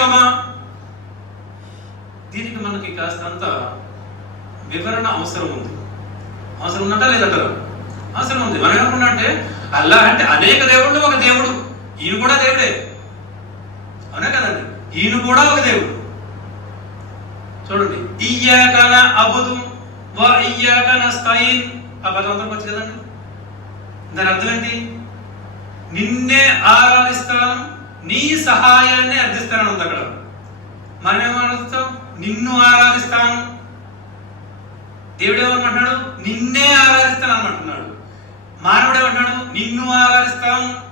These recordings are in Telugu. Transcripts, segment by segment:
దైవమా దీనికి మనకి కాస్తంత వివరణ అవసరం ఉంది. అవసరం ఉందంటా లేదంటారు? అవసరం ఉంది. మనం ఏమనుకున్నా అంటే అల్లా అంటే అనేక దేవుళ్ళు ఒక దేవుడు. ఈయన కూడా దేవుడే. అవునా కదండి ఈయన కూడా ఒక దేవుడు. చూడండి. ఇయ్యాకన అబుదు వా ఇయ్యాకన స్థాయిన్ ఆ పదం అందరికి కదండి. దాని అర్థం ఏంటి? నిన్నే ఆరాధిస్తాను నీ సహాయాన్ని అర్థిస్తానని ఉంది అక్కడ. మనం ఏమనుస్తాం నిన్ను ఆరాధిస్తాను. దేవుడు ఏమనుకుంటున్నాడు? నిన్నే ఆరాధిస్తాను అనమంటున్నాడు మానవుడు ఏమంటున్నాడు నిన్ను ఆరాధిస్తాను.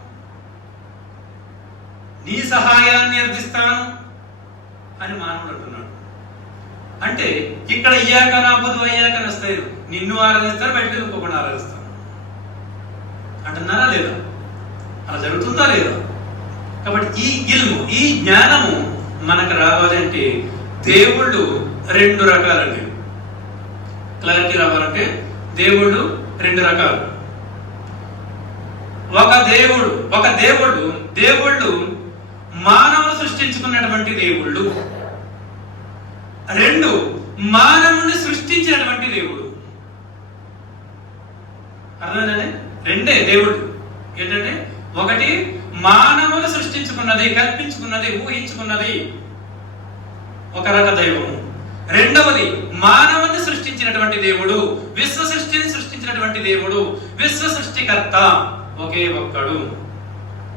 నీ సహాయాన్ని అర్థిస్తాను అని మానవుడు అంటున్నాడు. అంటే ఇక్కడ అయ్యాక నాపదు అయ్యాక నస్తారు నిన్ను ఆరాధిస్తారు బయట ఇంకొకటి ఆరాధిస్తాను. అంటున్నారా లేదా? అలా జరుగుతుందా లేదా? కాబట్టి ఈ ఇల్ము ఈ జ్ఞానము మనకు రావాలంటే దేవుళ్ళు రెండు రకాలండి. క్లారిటీ రావాలంటే దేవుళ్ళు రెండు రకాలు. ఒక దేవుడు ఒక దేవుడు దేవుళ్ళు మానవులు సృష్టించుకున్నటువంటి దేవుళ్ళు. రెండు మానవుని సృష్టించినటువంటి దేవుడు. అర్థమైందండి? రెండే దేవుడు ఏంటంటే ఒకటి మానవులు సృష్టించుకున్నది కల్పించుకున్నది ఊహించుకున్నది ఒక రక దైవము. రెండవది మానవుని సృష్టించినటువంటి దేవుడు విశ్వ సృష్టిని సృష్టించినటువంటి దేవుడు విశ్వ సృష్టికర్త ఒకే ఒక్కడు.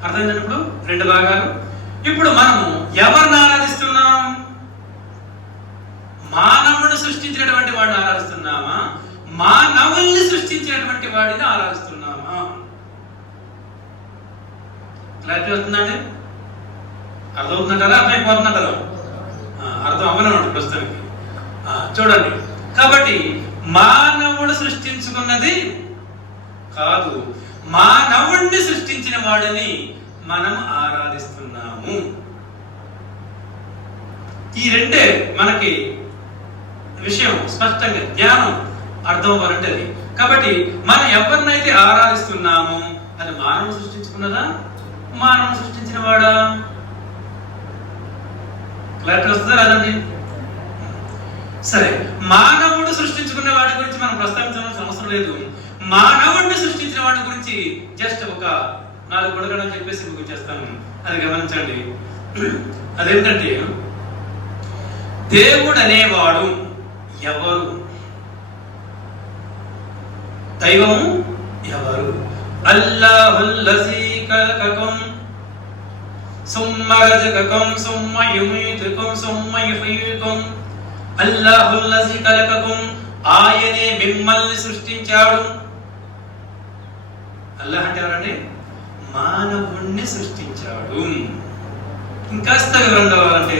అర్థమైనప్పుడు రెండు భాగాలు. ఇప్పుడు మనము ఎవరిని ఆరాధిస్తున్నాం? మానవుని సృష్టించినటువంటి వాడిని ఆరాధిస్తున్నామా? మానవుల్ని సృష్టించినటువంటి వాడిని ఆరాధిస్తున్నాం క్లారిటీ వస్తుందండి? అర్థమవుతుందంటారా అర్థమైపోతుందంటారా ఆ, అర్థం అవ్వనమాట ప్రస్తుతానికి. ఆ, చూడండి. కాబట్టి మానవుడు సృష్టించుకున్నది కాదు. మానవుణ్ణి సృష్టించిన వాడిని మనం ఆరాధిస్తున్నాము. ఈ రెండే మనకి విషయం స్పష్టంగా జ్ఞానం అర్థం అవ్వాలంటే అది కాబట్టి మనం ఎవరినైతే ఆరాధిస్తున్నామో అది మానవుడు సృష్టించుకున్నదా? మానవుడు సృష్టించిన వాడా? క్లారిటీ వస్తుందా రాదండి? సరే మానవుడు సృష్టించుకున్న వాడి గురించి మనం ప్రస్తావించాల్సిన అవసరం లేదు. మానవుడిని సృష్టించిన వాడి గురించి జస్ట్ ఒక నాలుగు గుడగడని చెప్పేసి మీకు చేస్తాను. అది గమనించండి. అదేంటంటే దేవుడు అనేవాడు ఎవరు? దైవము ఎవరు? అల్లాహుల్లజీ కలకకం ثم رزقكم ثم يميتكم ثم يحييكم అల్లాహు లజీ కలకకుం ఆయనే మిమ్మల్ని సృష్టించాడు అల్లాహ్ అంటే ఎవరండి మానవుణ్ణి సృష్టించాడు ఇంకాస్త వివరం కావాలంటే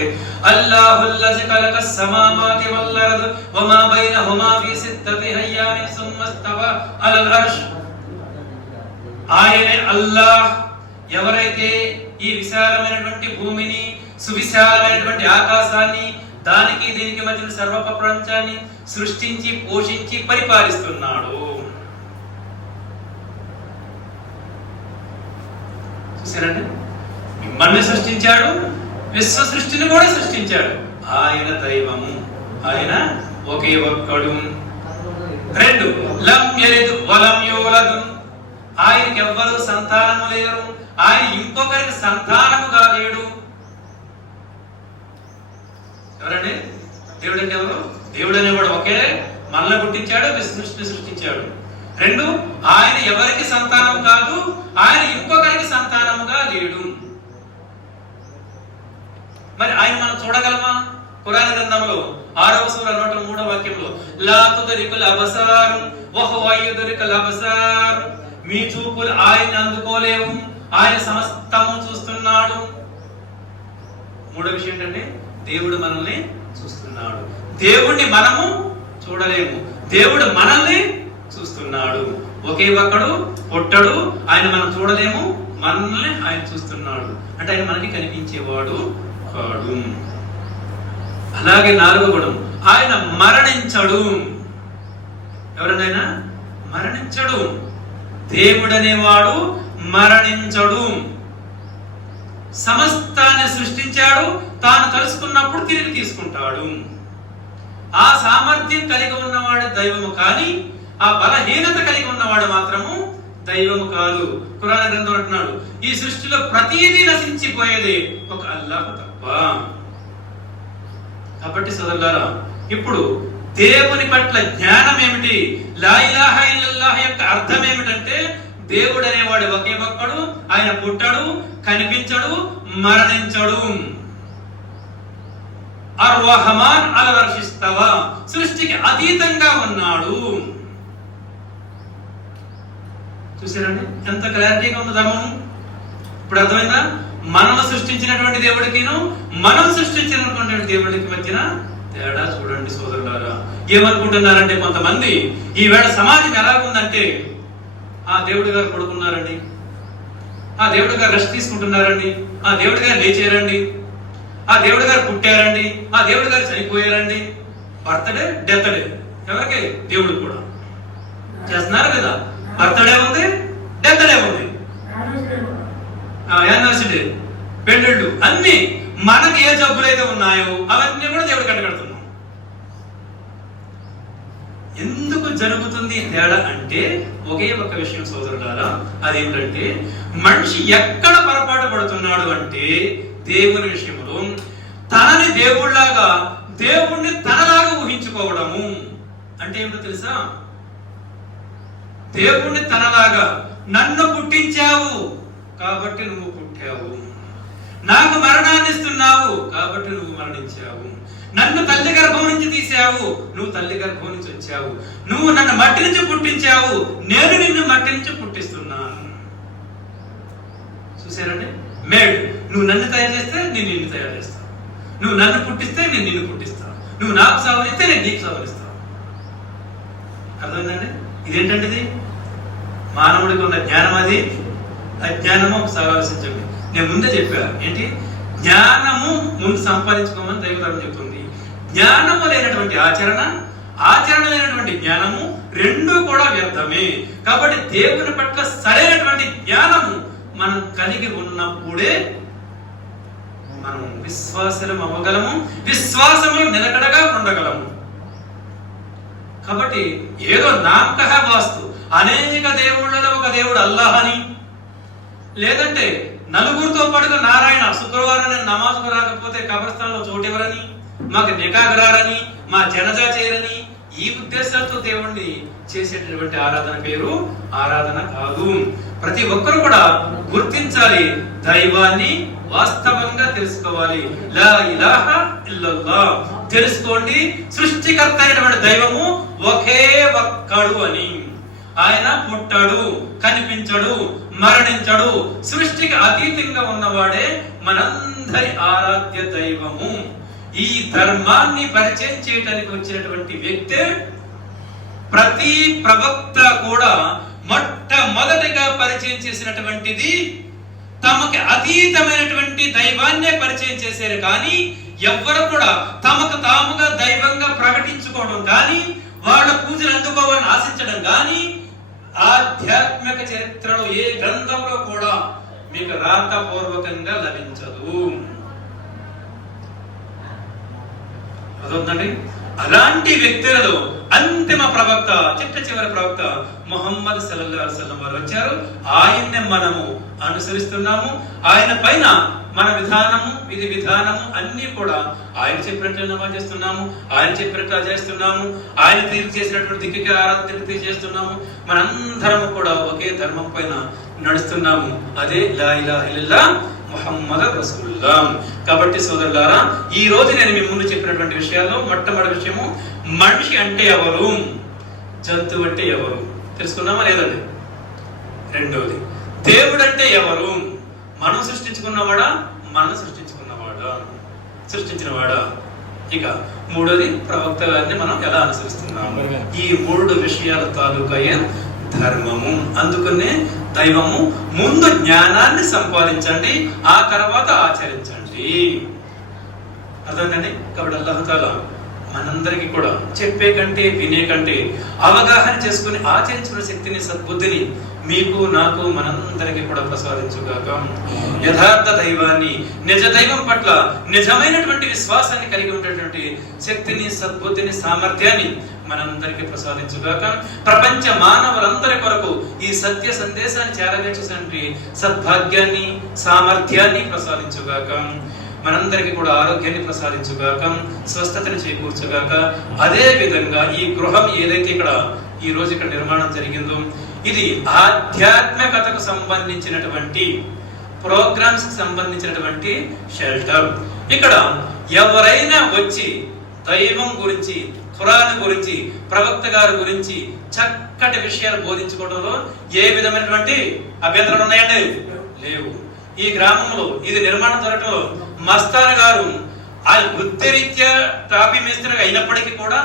అల్లాహు లజీ కలక సమావాతి వల్ అర్ద్ వమా బైనహుమా ఫీ సిత్తతి అయ్యామి సుమ్మ ఇస్తవ అలల్ అర్ష్ ఆయనే అల్లాహ్. ఎవరైతే ఈ విశాలమైనటువంటి భూమిని సువిశాలమైనటువంటి ఆకాశాన్ని దానికి దీనికి మధ్య సర్వ ప్రపంచాన్ని సృష్టించి పోషించి పరిపాలిస్తున్నాడు. చూసారండి మిమ్మల్ని సృష్టించాడు విశ్వ సృష్టిని కూడా సృష్టించాడు. ఆయన దైవము ఆయన ఒకే ఒక్కడు. రెండు. లం యలిద్ వలం యోలదు ఆయనకి ఎవ్వరు సంతానము లేరు. ఆయన ఇంకొకరికి సంతానముగా లేడు. ఎవరండి? దేవుడు అంటే ఎవరు? దేవుడు అనేవాడు ఒకే మనల్ని పుట్టించాడు విష్ణుని సృష్టించాడు. రెండు ఆయన ఎవరికి సంతానం కాదు ఆయన ఇంకొకరికి సంతానముగా లేడు. మరి ఆయన మనం చూడగలమా? పురాణ గ్రంథంలో ఆరవ సూర నూట మూడవ వాక్యంలో దొరికలు తుదరికుల్ ఓహో వహువ యుదరికుల్ మీ చూపులు ఆయన అందుకోలేవు. ఆయన సమస్తము చూస్తున్నాడు. మూడో విషయం ఏంటంటే దేవుడు మనల్ని చూస్తున్నాడు. దేవుణ్ణి మనము చూడలేము. దేవుడు మనల్ని చూస్తున్నాడు. ఒకే ఒక్కడు పుట్టడు. ఆయన మనం చూడలేము. మనల్ని ఆయన చూస్తున్నాడు. అంటే ఆయన మనకి కనిపించేవాడు కాడు. అలాగే నాలుగో గుణం ఆయన మరణించడు. ఎవరినైనా? మరణించడు. దేవుడనేవాడు మరణించడు. సమస్తాన్ని సృష్టించాడు తాను తలుసుకున్నప్పుడు తిరిగి తీసుకుంటాడు. ఆ సామర్థ్యం కలిగి ఉన్నవాడు దైవము కానీ ఆ బలహీనత కలిగి ఉన్నవాడు మాత్రము దైవము కాదు. కురాణ గ్రంథం అంటున్నాడు ఈ సృష్టిలో ప్రతిదీ నశించిపోయేది ఒక అల్లాహ్ తప్ప. కాబట్టి సోదరులారా ఇప్పుడు దేవుని పట్ల జ్ఞానం ఏమిటి లాయిలాహ ఇల్లల్లాహ యొక్క అర్థం ఏమిటంటే దేవుడు అనేవాడు ఒకే ఒక్కడు ఆయన పుట్టడు కనిపించడు మరణించడు. అర్వహమాన్ అలవర్షిస్తవా సృష్టికి అతీతంగా ఉన్నాడు. చూసారండి ఎంత క్లారిటీగా ఉంది ధర్మం ఇప్పుడు అర్థమైందా? మనం సృష్టించినటువంటి దేవుడికిను మనం సృష్టించినటువంటి దేవుడికి మధ్యన తేడా చూడండి సోదరులారా. ఏమనుకుంటున్నారంటే కొంతమంది ఈవేళ సమాజం ఎలాగుందంటే ఆ దేవుడి గారు పడుకున్నారండి. ఆ దేవుడి గారు రెస్ట్ తీసుకుంటున్నారండి. ఆ దేవుడి గారు లేచారండి. ఆ దేవుడి గారు పుట్టారండి. ఆ దేవుడి గారు చనిపోయారండి. Birthday death day. ఎవరికి? దేవుడు కూడా. చేస్తున్నారు కదా? బర్త్డే ఉంది? డెత్ డే ఉంది? యానివర్సిటీ పెళ్ళిళ్ళు అన్ని మనకి ఏ జబ్బులు అయితే ఉన్నాయో అవన్నీ కూడా దేవుడు కట్టగడుతున్నాం జరుగుతుంది తేడా అంటే ఒకే ఒక విషయం సోదరులారా అదేంటంటే మనిషి ఎక్కడ పొరపాటు పడుతున్నాడు అంటే దేవుని విషయంలో తనని దేవుళ్ళాగా దేవుణ్ణి తనలాగా ఊహించుకోవడము. అంటే ఏమిటో తెలుసా? దేవుణ్ణి తనలాగా నన్ను పుట్టించావు కాబట్టి నువ్వు పుట్టావు. నాకు మరణాన్ని ఇస్తున్నావు కాబట్టి నువ్వు మరణించావు. నన్ను తల్లి గర్భం నుంచి తీసావు నువ్వు తల్లి గర్భం నుంచి వచ్చావు. నువ్వు నన్ను మట్టి నుంచి పుట్టించావు. నేను నిన్ను మట్టి నుంచి పుట్టిస్తున్నాను. చూసారండి మేడ్ నువ్వు నన్ను తయారు చేస్తే నేను నిన్ను తయారు చేస్తాను. నువ్వు నన్ను పుట్టిస్తే నేను నిన్ను పుట్టిస్తాను. నువ్వు నాకు సవరిస్తే నేను నీకు సవరిస్తాను. అర్థమైందండి? ఇదేంటంటే ఇది మానవుడికి ఉన్న జ్ఞానం అది? అజ్ఞానము ఒకసారి ఆలోచించండి నేను ముందే చెప్పాను. ఏంటి? జ్ఞానము ముందు సంపాదించుకోమని దైవధర్మం చెప్తుంది. జ్ఞానము లేనటువంటి ఆచరణ ఆచరణ లేనటువంటి జ్ఞానము రెండు కూడా వ్యర్థమే. కాబట్టి దేవుని పట్ల సరైనటువంటి జ్ఞానము మనం కలిగి ఉన్నప్పుడే మనం విశ్వాసం అవ్వగలము విశ్వాసములు నిలకడగా ఉండగలము. కాబట్టి ఏదో నామకహ వాస్తు అనేక దేవుళ్ళలో ఒక దేవుడు అల్లాహ్ అని లేదంటే నలుగురితో పాటుగా నారాయణ శుక్రవారం నేను నమాజ్కు రాకపోతే కబరస్థాన్లో చోటెవరని మాకు నికాగరారని మా జనజా చేయరని ఈ ఉద్దేశాలతో దేవుణ్ణి చేసేటటువంటి ఆరాధన పేరు ఆరాధన కాదు. ప్రతి ఒక్కరు కూడా గుర్తించాలి దైవాన్ని వాస్తవంగా తెలుసుకోవాలి. లా ఇలాహ ఇల్లల్లా తెలుసుకోండి సృష్టికర్త అయినటువంటి దైవము ఒకే ఒక్కడు అని. ఆయన పుట్టాడు కనిపించడు మరణించడు. సృష్టికి అతీతంగా ఉన్నవాడే మనందరి ఆరాధ్య దైవము. ఈ ధర్మాన్ని పరిచయం చేయడానికి వచ్చినటువంటి వ్యక్తే ప్రతి ప్రవక్త కూడా మొట్టమొదటిగా పరిచయం చేసినటువంటిది తమకి అతీతమైనటువంటి దైవాన్నే పరిచయం చేశారు కానీ ఎవ్వరు కూడా తమకు తాముగా దైవంగా ప్రకటించుకోవడం కానీ వాళ్ళ పూజలు అందుకోవాలని ఆశించడం కానీ ఆధ్యాత్మిక చరిత్రలో ఏ గ్రంథంలో కూడా మీకు రాతపూర్వకంగా లభించదు. అదవుతుందండి అలాంటి వ్యక్తులలో అంతిమ ప్రవక్త చిట్ట చివరి ప్రవక్త మొహమ్మద్ సల్లల్లాహు అలైహి వారు వచ్చారు. ఆయన్నే మనము అనుసరిస్తున్నాము. ఆయన పైన మన విధానము విధి విధానము అన్ని కూడా ఆయన చెప్పినట్లు నమాజ్ చేస్తున్నాము. ఆయన చెప్పినట్లు చేస్తున్నాము. ఆయన తీర్పు చేసినటువంటి దిక్కుకి ఆరాధన తీర్పు చేస్తున్నాము మనందరము కూడా ఒకే ధర్మం పైన నడుస్తున్నాము. అదే లా ఇలా ఇల్లల్లాహ్. మొహమ్మద్ రసూల్లా కాబట్టి సోదరులారా ఈ రోజు నేను మీ ముందు చెప్పినటువంటి విషయాల్లో మొట్టమొదటి విషయము మనిషి అంటే ఎవరు? జంతువు అంటే ఎవరు? తెలుసుకున్నామా లేదండి? రెండవది దేవుడు అంటే ఎవరు? మనం సృష్టించుకున్నవాడా? మనం సృష్టించుకున్నవాడా? సృష్టించినవాడా? ఇక మూడోది ప్రవక్త గారిని మనం ఎలా అనుసరిస్తున్నాము? ఈ మూడు విషయాల తాలూకాయే ధర్మము. అందుకనే దైవము ముందు జ్ఞానాన్ని సంపాదించండి ఆ తర్వాత ఆచరించండి. అర్థండి కాబట్టి అల్లహతాల మనందరికీ కూడా చెప్పే కంటే వినే కంటే అవగాహన చేసుకుని ఆచరించిన శక్తిని సద్బుద్ధిని మీకు నాకు మనందరికీ కూడా ప్రసాదించుగాక. యథార్థ దైవాన్ని నిజ దైవం పట్ల నిజమైనటువంటి విశ్వాసాన్ని కలిగి ఉండేటువంటి శక్తిని సద్బుద్ధిని సామర్థ్యాన్ని మనందరికీ ప్రసాదించుగాక. ప్రపంచ మానవులందరి కొరకు ఈ సత్య సందేశాన్ని చేరవేసేటువంటి సద్భాగ్యాన్ని సామర్థ్యాన్ని ప్రసాదించుగాక. మనందరికీ కూడా ఆరోగ్యాన్ని ప్రసాదించుగాక స్వస్థతని చేకూర్చుగాక. అదే విధంగా ఈ గృహం ఏదైతే ఇక్కడ ఈ రోజు ఇక్కడ నిర్మాణం జరిగిందో. ఇది ఆధ్యాత్మికతకు సంబంధించినటువంటి ప్రోగ్రామ్స్కి సంబంధించినటువంటి షెల్టర్. ఇక్కడ ఎవరైనా వచ్చి దైవం గురించి ఖురాన్ గురించి ప్రవక్త గారి గురించి చక్కటి విషయాలు బోధించుకోవడంలో ఏ విధమైనటువంటి అభ్యంతరాలు ఉన్నాయండి? లేవు. ఈ గ్రామంలో ఇది నిర్మాణం జరగటంలో మస్తాన్ గారు ఆ వృత్తిరీత్యా టాపీ మేస్త్రిగా అయినప్పటికీ కూడా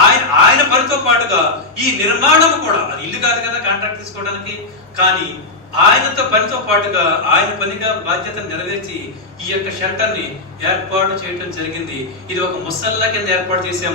ఆయన ఆయన పనితో పాటుగా ఈ నిర్మాణం కూడా అది ఇల్లు కాదు కదా కాంట్రాక్ట్ తీసుకోవడానికి కానీ ఆయనతో పనితో పాటుగా ఆయన పనిగా బాధ్యత నెరవేర్చి ఈ యొక్క షెల్టర్ని ఏర్పాటు చేయడం జరిగింది. ఇది ఒక ముసల్లా కింద ఏర్పాటు చేసాము